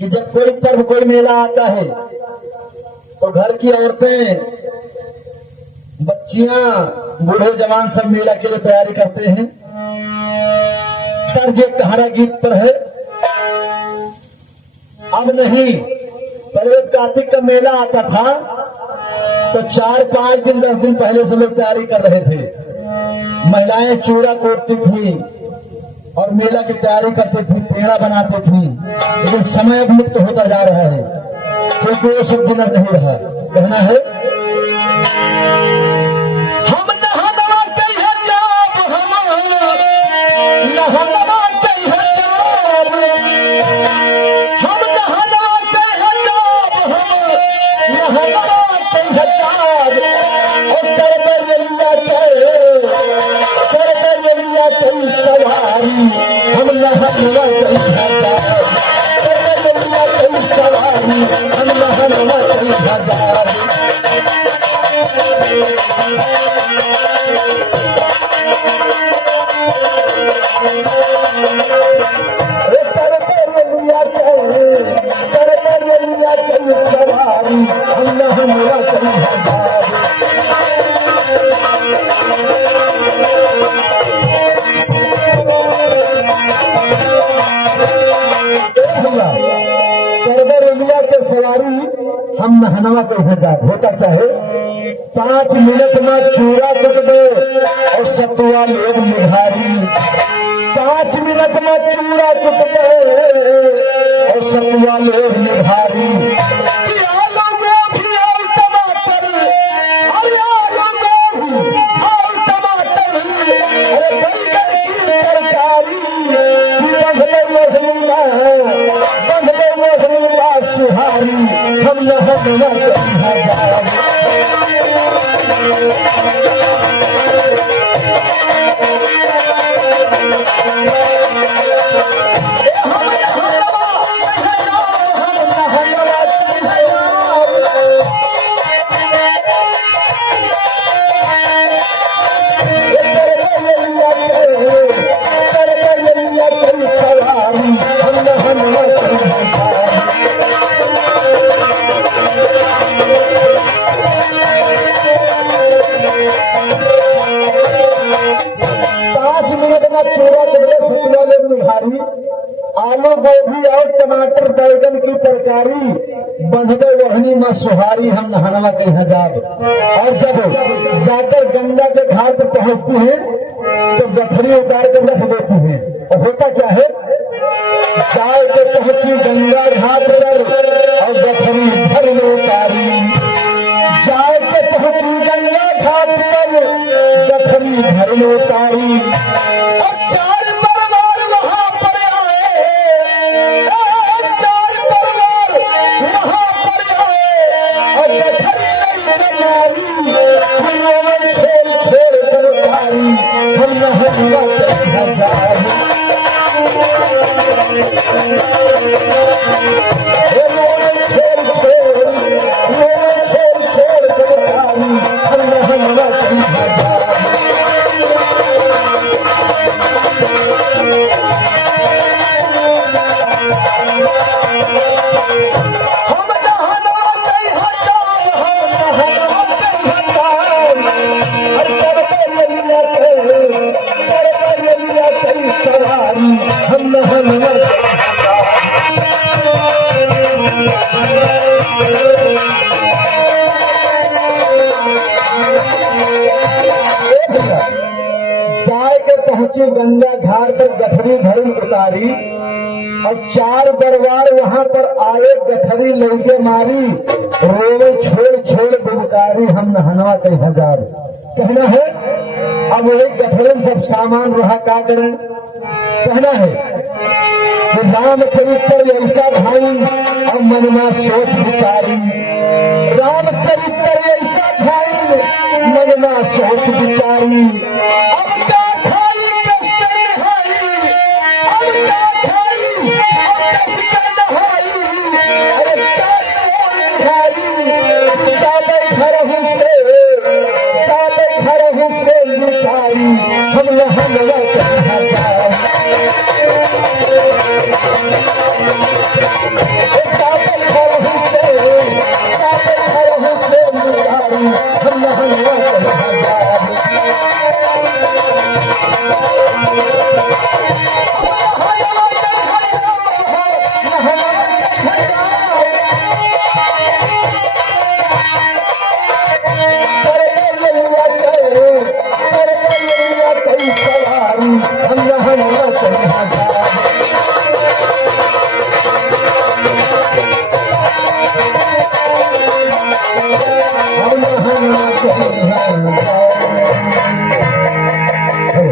कि जब कोई पर्व कोई मेला आता है तो घर की औरतें, बच्चियां, बूढ़े जवान सब मेला के लिए तैयारी करते हैं। तर्ज एक कहारा गीत पर है। अब नहीं, पहले कार्तिक का मेला आता था तो 4-5 दिन 10 दिन पहले से लोग तैयारी कर रहे थे। महिलाएं चूड़ा कोटती थी और मेला की तैयारी करती थी, पेड़ा बनाती थी। लेकिन समय अब मुक्त होता जा रहा है क्योंकि वो सब दिन नहीं रहा। कहना है हम नहनवा कहिया जाब, हम नहनवा कहिया जाब, हम नहनवा कहिया जाब, हम नहनवा कहिया जाब। और कर बरिया कई सवारी, हम नहनवा कहिया जाब, कर बरिया कई सवारी, हम नहनवा कहिया जाब। सवारी हम नहनवा कहिया जाब। के सवारी हम नहनवा कहिया जाब। होता क्या है, 5 मिनट में चूड़ा कुट दे और सतुआ लोग निभारी। 5 मिनट में चूड़ा कुट दे और सतुआ लोग निभारी। आलू गोभी और टमाटर, अरे आलू गोभी और टमाटर, अरे बैंगन की तरकारी, बंधले मोहनीला सुहारी, हम नहनवा कहिया जाब। चूड़ा कुटदे सतुआ लोग निभारी। आलू गोभी और टमाटर बैगन की तरकारी, बंधे वहनी माँ सुहारी, हम नहनवा कहिया जाब। और जब जाकर गंगा के घाट पर पहुंचती हैं तो गठरी उतार कर रख देती हैं। और होता क्या है, चाय के पहुंची गंगा घाट पर और गठरी भर में उतारी। चाय के पहुंची गंगा घाट पर गठरी भर में उतारी। और 4 परिवार वहां पर आए, 4 परिवार वहां पर आए और गठरी नहीं मारी। हम छोड़ छोड़ कर उतारी, हम नहनवा कहिया जाब। छोड़ छोड़ कर उतारी, हम नहनवा कहिया जाब। सवारी हम नहनवा जाए के पहुंची गंगा घाट पर गठरी भरी उतारी। और 4 दरबार वहां पर आए, गठरी लौके मारी, रोवे छोड़ छोड़ दुबकारी, हम नहनवा कहिया जाब। कहना है अब वही गठरी सब सामान रहा का करें। कहना है कि रामचरित्र ऐसा भाई और मनमा सोच विचारी। रामचरित्र ऐसा भाई मनमा सोच विचारी। अब क्या खाई कष्ट निहाई, अब क्या खाई कष्ट नहाई। अरे 4 ओर निहारी, जाबे घर से निकारी, हम नहनवा कहिया जाब।